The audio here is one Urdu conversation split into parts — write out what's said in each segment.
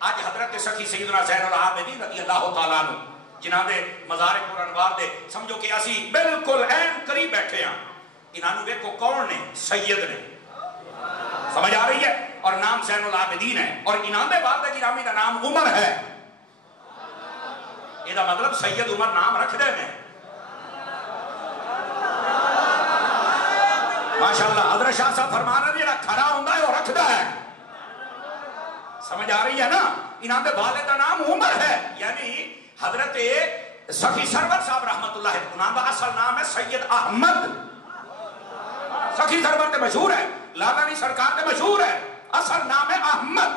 آج حضرت سخی سیدنا زین العابدین رضی اللہ تعالیٰ عنہ جنہاں دے مزار پر انوار دے سمجھو کہ اسی بالکل این قریب بیٹھے ہیں. انہاں نو دیکھو کون نے؟ سید نے. سمجھ آ رہی ہے؟ اور نام زین العابدین ہے اور انہاں دے والد گرامی دا نام عمر ہے. یہ دا مطلب سید عمر نام رکھ دے میں. ماشاءاللہ حضرت شاہ صاحب فرمانا جڑا کھڑا ہوندا ہے وہ رکھدا ہے. سمجھ آ رہی ہے نا؟ انہاں دے والد دا نام عمر ہے. یعنی حضرت سخی سرور صاحب رحمت اللہ علیہ انہاں دا اصل نام ہے سید احمد. سخی سرور تے مشہور ہے, لادانی سرکار تے مشہور ہے. اصل نام ہے احمد,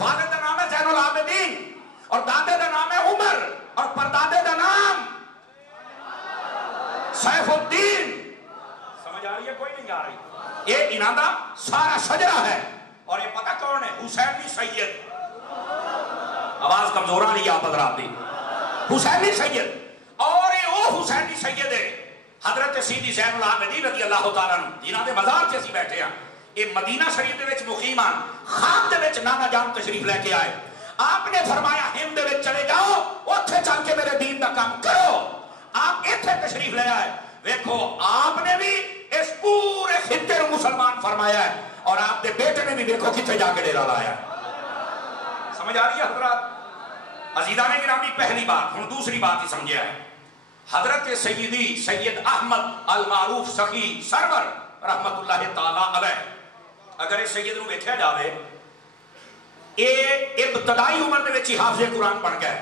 والد دا نام ہے زین العابدین اور دادے دا نام ہے عمر اور پردادے دا نام سیف الدین. سمجھ آ رہی ہے کوئی نہیں آ رہی؟ یہ انہاں دا سارا شجرہ ہے. اور یہ پتہ کون ہے؟ حسینی سید. آواز کمزور آ رہی ہے آپ حضرات دی. حسینی سید. اور یہ وہ حسینی سید ہے حضرت سیدی زین العابدین رضی اللہ تعالیٰ عنہ جنہاں دے مزار سے اسی بیٹھے ہیں. یہ مدینہ شریف دے وچ مقیمان خواب دے وچ نانا جان تشریف لے کے آئے. آپ نے فرمایا ہند دے وچ چلے جاؤ, اوتھے چل کے میرے دین دا کام کرو. آپ ایتھے تشریف لے آئے. دیکھو آپ نے بھی اس پورے خطے کو مسلمان فرمایا ہے اور آپ دے بیٹے نے بھی دیکھو کتنے جا کے ڈیرا لایا. سمجھ آ رہی ہے حضرات؟ عزیزان گرامی پہلی بات. ہن دوسری بات ہی سمجھیا ہے. حضرت سیدی سید احمد المعروف سخی سرور رحمت اللہ تعالی علیہ اگر اس سید نو ویکھیا جاوے اے ابتدائی عمر دے وچ حافظ قرآن بن گئے.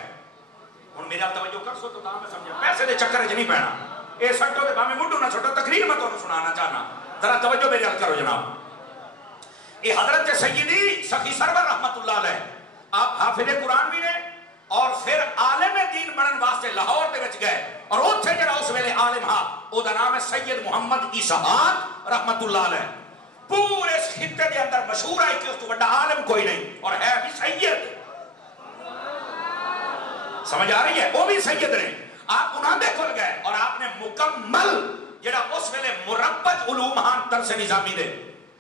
ہن میرا توجہ کر سو تو میں سمجھا پیسے دے چکر وچ نہیں پینا. اے سٹو دے باویں مڈو نہ چھوٹو تقریر میں تانوں سنانا چاہنا. ذرا توجہ میرے ال کرو جناب. اے حضرت سیدی سخی سرور رحمت اللہ علیہ آپ حافظ قرآن بھی نے اور پھر عالم دین بنن واسطے لاہور دے وچ گئے اور اوتھے جڑا اس ویلے عالم ہا او دا نام ہے سید محمد اسحاق رحمت اللہ علیہ. پورے اس خطے دے اندر مشہور ہے کہ اس تو بڑا عالم کوئی نہیں اور ہے بھی سید. سمجھ آ رہی ہے؟ وہ بھی سید نے. آپ انہاں دے کھل گئے اور آپ نے مکمل جڑا اس ویلے مربج علوم ہاں درس نظامی دے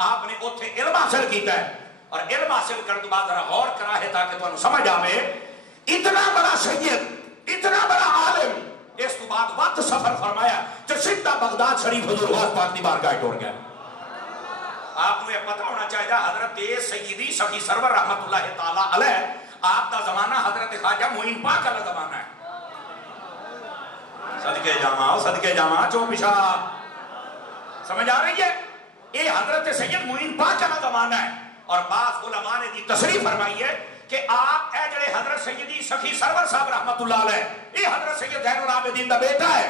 آپ نے اوتھے علم حاصل کیتا ہے اور علم حاصل کرنے کے بعد ذرا غور کرا ہے تاکہ تانوں سمجھ آوے. اتنا بڑا سید, اتنا بڑا عالم, اس کے بعد وقت سفر فرمایا جو سیدھا بغداد شریف حضور غوث پاک دی بارگاہ ٹور گیا. آپ کو یہ پتہ ہونا چاہیے حضرت سیدی سخی سرور رحمت اللہ تعالی علیہ آپ دا زمانہ حضرت خواجہ معین پاک کا زمانہ ہے. صدقے جامع صدقے جامع چو پیشاب. سمجھ آ رہی ہے؟ یہ حضرت سید معین پاک کا زمانہ ہے اور بعض علماء نے دی تصریح فرمائی ہے کہ آپ اے جڑے حضرت سیدی سخی سرور صاحب رحمت اللہ علیہ یہ حضرت سید زین العابدین دا بیٹا ہے.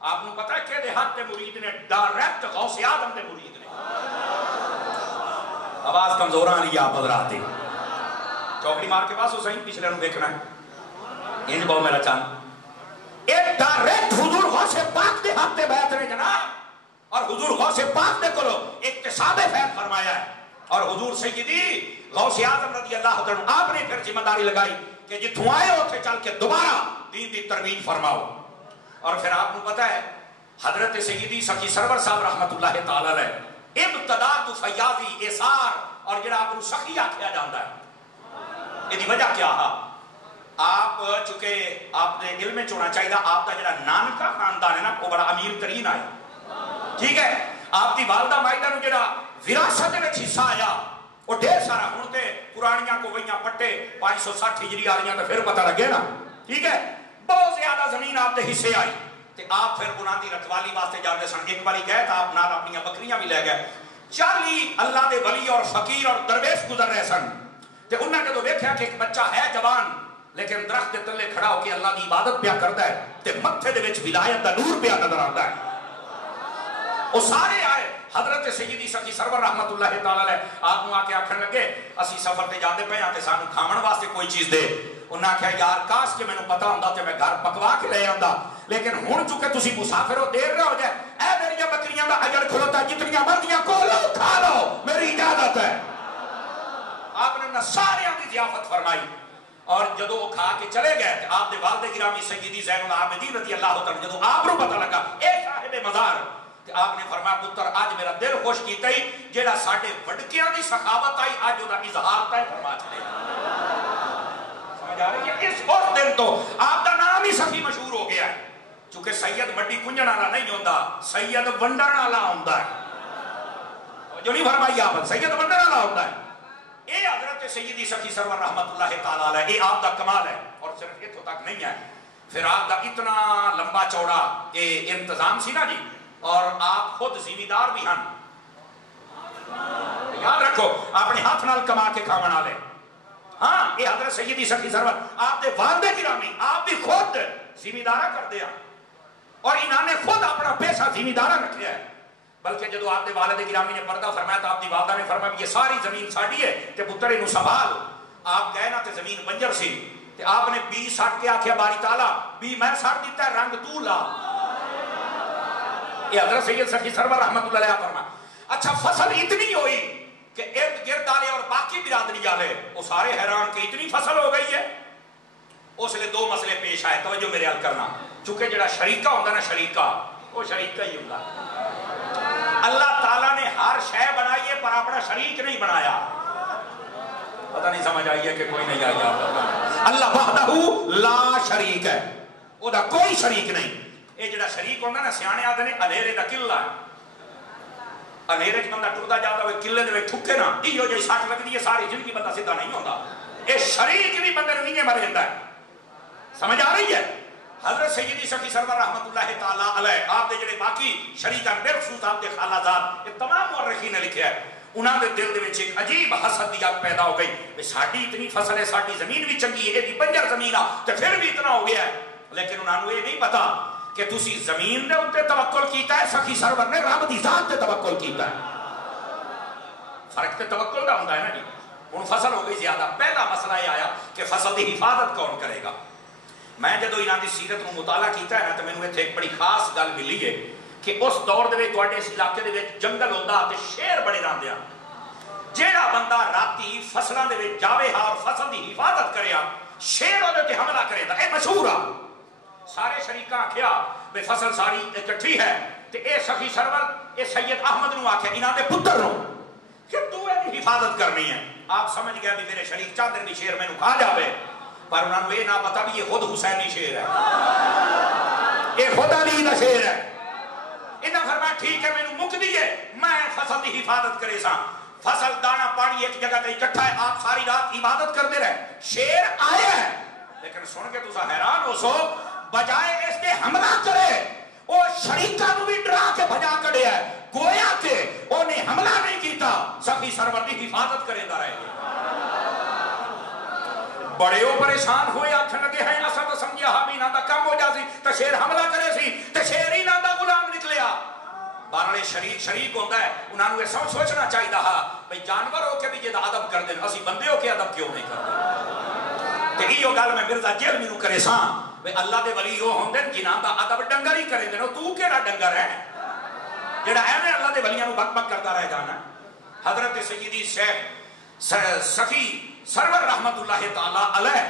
آپ کو پتہ ہے کہ دیہات دے مرید نے ڈائریکٹ غوث اعظم دے مرید نے. آواز کمزور آ رہی ہے آپ حضرات. چوکڑی مار کے پاس ہو صحیح پچھلے نو دیکھنا ہے انج بہو میرا چاند. ایک ڈائریکٹ حضور غوث پاک دے ہاتھ دے بیعت نے جناب اور حضور غوث پاک دے کولو اکتساب فیض فرمایا ہے اور حضور سیدی غوث اعظم رضی اللہ عنہ آپ نے پھر ذمہ داری لگائی کہ جتھوں آئے اوتھے چل کے دوبارہ دین دی ترویج فرماؤ. اور پھر آپ کو پتہ ہے حضرت سیدی سخی سرور صاحب رحمت اللہ تعالی علیہ ابتدا تو فیاضی اثار اور جڑا آپ کو سخی آکھیا جاندا ہے. یہ وجہ کیا ہے؟ آپ چونکہ آپ نے علم میں چونا چاہیے آپ کا جڑا نانکا خاندان ہے نا وہ بڑا امیر ترین آیا. ٹھیک ہے؟ آپ دی والدہ مائدہ نو جڑا وراثت وچ حصہ آیا وہ ڈھیر سارا ہن تے پرانیاں کو ویاں پٹے 560 ہجری آ رہی ہیں تو پھر پتہ لگے نا. ٹھیک ہے؟ بہت زیادہ زمین آپ دے حصے آئی تے آپ پھر انہاں دی رکھوالی واسطے جاندے سن. ایک باری گئے تو آپ نال اپنی بکریاں بھی لے گئے. 40 اللہ دے ولی اور فقیر اور درویش گزر رہے سن تے انہاں جدوں ویکھیا کہ ایک بچہ ہے جوان لیکن درخت دے تلے کھڑا ہو کے اللہ دی عبادت پیا کردا ہے تے متھے دے وچ ولایت دا نور پیا نظر آندا ہے. وہ سارے آئے حضرت سیدی سخی سرور رحمت اللہ تعالی علیہ آپ کو آ کے آکھن لگے اسی سفر تے جاندے پے ہاں تے سانو کھاون واسطے کوئی چیز دے. انہاں کہا یار کاش کہ مینوں پتہ ہوندا تے میں گھر پکوا کے لے آندا لیکن ہن چونکہ تسی مسافر ہو دیر نہ ہو جائے اے میری بکریاں دا اجر کھلوتا جتنیاں مرضیاں کو لو کھا لو میری اجازت ہے. آپ نے سارے دی ضیافت فرمائی اور جدو وہ کھا کے چلے گئے آپ دے والد گرامی سیدی زین العابدین رضی اللہ تعالی جدو آپ کو پتہ لگا اے صاحب مزار کہ آپ نے فرمایا پتر آج میرا دل خوش کیتا ہی جیڑا ساڈے وڈکیاں دی سخاوت آئی آج دا اظہار تے فرما چلے. دن تو آپ دا نام ہی سخی مشہور ہو گیا ہے، چونکہ سید مڈی کنجن والا نہیں ہوتا، سید ونڈن والا ہوتا ہے، جو نہیں فرمائی آپ، سید ونڈن والا ہوتا ہے۔ اے حضرت سیدی سخی سرور رحمت اللہ تعالیٰ علیہ، اے آپ دا کمال ہے، اور صرف اتھوں تک نہیں ہے، پھر آپ دا اتنا لمبا چوڑا انتظام سی نا جی، اور آپ خود زمیندار بھی ہیں، یاد رکھو اپنے ہاتھ نال کما کے کھاون والے، ہاں اے حضرت سیدی سخی سرور آپ دے والدے گرامی، آپ بھی خود زمیندارہ کر دیا، اور انہوں نے خود اپنا پیسہ زمیندارہ رکھیا ہے، بلکہ جدو آپ دے والد گرامی نے پردہ فرمایا تو آپ دی والدہ نے فرمایا یہ ساری زمین ساڑی ہے تے پتر انہوں سنبھال، آپ گئے نا تے زمین بنجر سی، تے آپ نے بی ساٹ کے آکھیا باری تعالیٰ بی میں ساٹ دیتا ہے رنگ تو لا، یہ حضرت سید سخی سرور رحمت اللہ علیہ فرمایا۔ اچھا فصل اتنی ہوئی کہ ارد گرد والے اور باقی برادری والے وہ سارے حیران کہ اتنی فصل ہو گئی ہے، اس لئے دو مسئلے پیش آئے، توجہ میرے حل کرنا، چونکہ جڑا شریکہ ہوتا نا شریکہ، وہ شریکہ ہی ہوتا ہے، اللہ تعالیٰ نے ہر شے بنائی ہے پر اپنا شریک نہیں بنایا، پتہ نہیں سمجھ آئی ہے کہ کوئی نہیں آئی آپ، اللہ وحدہ لا شریک ہے، وہ دا کوئی شریک نہیں، یہ جڑا شریک ہوتا نا سیانے آدھے نے اندھیرے دا قلعہ ہے، اندھیرے چ بندہ ٹرتا جاتا ہوئے قلعے دے ٹھکے نا ایو جی سٹ لگتی ہے ساری زندگی بندہ سیدھا نہیں ہوتا، یہ شریک بھی بندے نہیں مر جاتا ہے، سمجھ آ رہی ہے؟ حضرت سیدی سخی سرور رحمت اللہ تعالیٰ علیہ آپ دے جڑے باقی شریکان بالخصوص آپ دے خالہ زاد یہ تمام مورخین نے لکھا ہے، انہاں دے دل دے وچ ایک عجیب حسد دی آگ پیدا ہو گئی کہ ساڈی اتنی فصل ہے، ساڈی زمین بھی چنگی ہے، یہ بنجر زمین آ تے پھر بھی اتنا ہو گیا ہے، لیکن انہاں نے یہ نہیں پتا کہ تسی زمین دے اوپر توکل کیتا ہے، سخی سرور نے رب دی ذات تے توکل کیتا ہے، فرق تے توکل دا ہوندا ہے نا جی، ہن فصل ہو گئی زیادہ، پہلا مسئلہ یہ آیا کہ فصل دی حفاظت کون کرے گا؟ میں جدو انہاں دی سیرت نو مطالعہ کیتا ہے نا تو مینوں ایتھے ایک بڑی خاص گل ملی ہے کہ اس دور دے وچ تواڈے اس علاقے دے وچ جنگل ہوندا تے شیر بڑے رہندے آ، جیڑا بندہ راتی فصلاں دے وچ جاوے ہا اور فصل دی حفاظت کریا شیر اودے تے حملہ کرے دا، اے مشہور آ، سارے شریکاں آکھیا بے فصل ساری اکٹھی ہے تے اے سخی سرور اے سید احمد نو آکھیا انہاں دے پتر نو کہ تو اے حفاظت کرنی ہے، آپ سمجھ گیا بھی میرے شریک چاندر بھی شیر مینوں کھا جاوے، پر انہوں نے یہ نہ پتا بھی یہ خود حسینی شیر ہے، یہ خود علی دا شیر ہے، انہاں فرمایا ٹھیک ہے مینوں مک دیئے میں فصل دی حفاظت کرے سا، فصل دانا پانی ایک جگہ تے اکٹھا ہے، آپ ساری رات عبادت کر دے رہے، شیر آیا ہے، لیکن سن کے تسا حیران ہو سو بجائے اس کے حملہ کرے وہ شریکہ نو بھی ڈرا کے بھجا کڑے ہے، گویا کہ انہیں حملہ نہیں کیتا، سخی سرور دی حفاظت کرے دا رہے گے، بڑے ہو پریشان ہوئے آکھن لگے ہیں اسا تو سمجھیا ہم انہاں دا کم ہو جاسی تے شیر حملہ کرے سی تے شیر ہی انہاں دا غلام نکلیا، بارے شریک ہوندا ہے، انہاں نوں سوچنا چاہیے ہا بھئی جانور ہو کے بھی جے ادب کر دین اسی بندے ہو کے ادب کیوں نہیں کردے، تے ایو گل میں مرزا جیل نوں کرے ساں بھئی اللہ دے ولی او ہوندے جنہاں دا ادب ڈنگر ہی کرے دین، تو کیڑا ڈنگر ہے جڑا ایویں اللہ دے ولیاں نوں بک بک کردا رہ جانا۔ حضرت سیدی شیخ سخی سرور رحمت اللہ تعالیٰ علیہ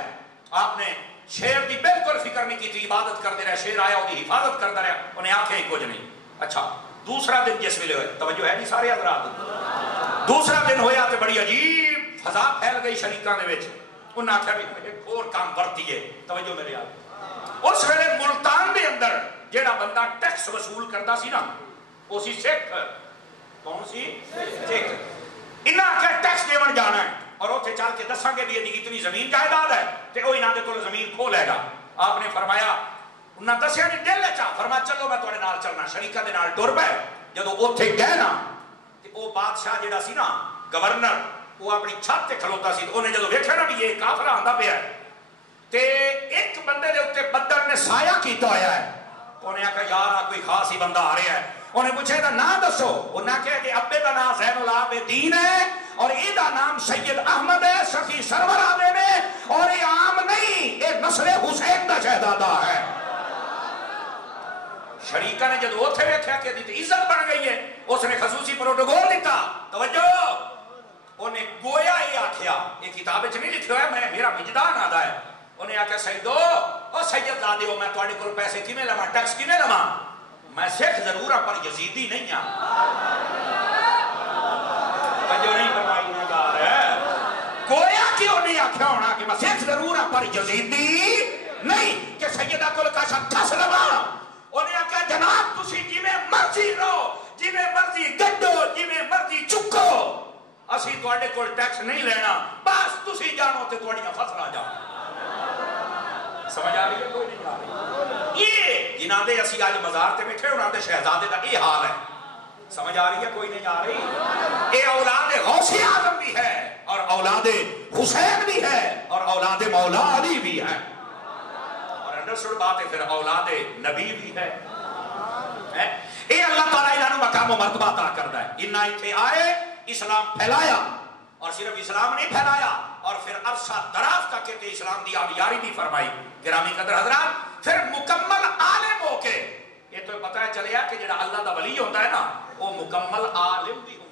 آپ نے شیر دی بالکل فکر نہیں کی تھی، عبادت کر دے رہا، شیر آیا وہ حفاظت کر دے رہا، انہیں آنکھیں ہی کچھ نہیں۔ اچھا دوسرا دن جس ویلے ہوئے توجہ ہے نہیں سارے حضرات، دوسرا دن ہویا تے بڑی عجیب فضا پھیل گئی شریکاں دے وچ، انہاں آکھیا بھی ایک اور کام برتی ہے، توجہ میرے یاد اس ویلے ملتان دے اندر جیڑا بندہ ٹیکس وصول کرتا سی نا وہ سی سکھ، کون سی سکھ، انہاں آکھیا ٹیکس دیون جانا ہے اور اوتھے چل کے دساں گے بھی یہ اتنی زمین جائیداد ہے تے او انہاں دے کول زمین کھو لے گا، آپ نے فرمایا انہاں دسیا نہیں دل چا فرمایا چلو میں تواڈے نال چلنا، شریکاں دے نال ٹر پئے، جدوں اوتھے گئے نا تے او بادشاہ جیڑا سی نا گورنر وہ اپنی چھت تے کھلوتا سی، انہیں جدوں ویکھیا نا بھی یہ قافلہ آندا پیا ہے تے ایک بندے دے اوتے بدر نے سایہ کیتا ہویا ہے، انہیں آکھیا یار کوئی خاص ہی بندہ آ رہا ہے، انہیں پوچھے دا نام دسو، انہاں کہا کہ ابے دا نام زین العابدین ہے اور یہ دا نام سید احمد ہے، سخی سرور آدھے میں، اور یہ عام نہیں، یہ نسل حسین دا شہزادہ ہے۔ شریکہ نے جب اوتھے ویکھیا کہ دی عزت بن گئی ہے، اس نے خصوصی پروٹوکول دیتا، توجہ انہیں گویا یہ آکھیا، یہ کتاب وچ نہیں لکھیا ہے، میں میرا وجدان آدا ہے، انہیں آکھیا سیدو او سید زادے ہو، میں تواڈے کول پیسے کیویں لواں، ٹیکس کیویں لواں، میں سکھ ضرور ہاں پر یزیدی نہیں ہاں، جو نہیں فرمائی نہ گار ہے، گویا کہ انہیں آکھیا ہونا کہ میں سکھ ضرور ہاں پر یزیدی سیدہ کل کاشا دس لوا انہیں آکھا جناب تسی جیویں مرضی رہو جیویں مرضی گڈو جیویں مرضی چکو اسی تواڈے کول ٹیکس نہیں لینا بس تسی جانو تے تواڈیاں فصلاں جان سمجھ آ رہی ہے کوئی نہیں آ رہی یہ جنہاں دے اسی آج مزار تے بیٹھے انہاں دے شہزادے دا یہ حال ہے سمجھ آ رہی ہے کوئی نہیں آ رہی یہ اولاد غوث اعظم بھی ہے اور اولاد حسین بھی ہے اور اولاد مولا علی بھی ہے اور انڈرسٹوڈ بات ہے پھر اولاد نبی بھی ہے یہ اللہ تعالیٰ انہوں مقام و مرتبہ عطا کرتا ہے انہاں اتھے آئے اسلام پھیلایا اور صرف اسلام نہیں پھیلایا اور پھر عرصہ دراز تک کہ اسلام دی آبیاری بھی فرمائی گرامی قدر حضرات پھر مکمل عالم ہو کے یہ تو پتہ ہے چلیا کہ جڑا اللہ دا ولی ہوتا ہے نا وہ مکمل عالم بھی ہوتا ہے